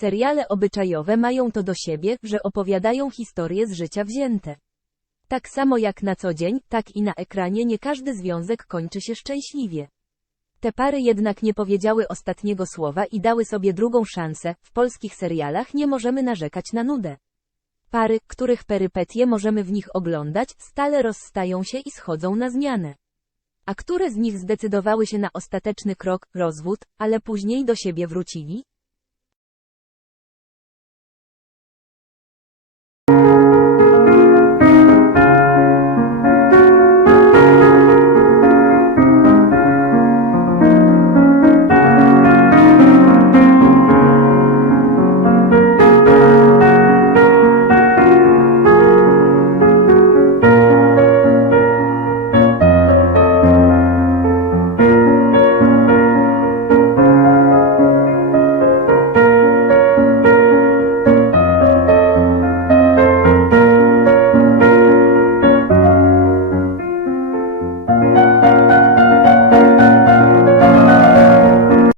Seriale obyczajowe mają to do siebie, że opowiadają historie z życia wzięte. Tak samo jak na co dzień, tak i na ekranie nie każdy związek kończy się szczęśliwie. Te pary jednak nie powiedziały ostatniego słowa i dały sobie drugą szansę. W polskich serialach nie możemy narzekać na nudę. Pary, których perypetie możemy w nich oglądać, stale rozstają się i schodzą na zmianę. A które z nich zdecydowały się na ostateczny krok, rozwód, ale później do siebie wrócili?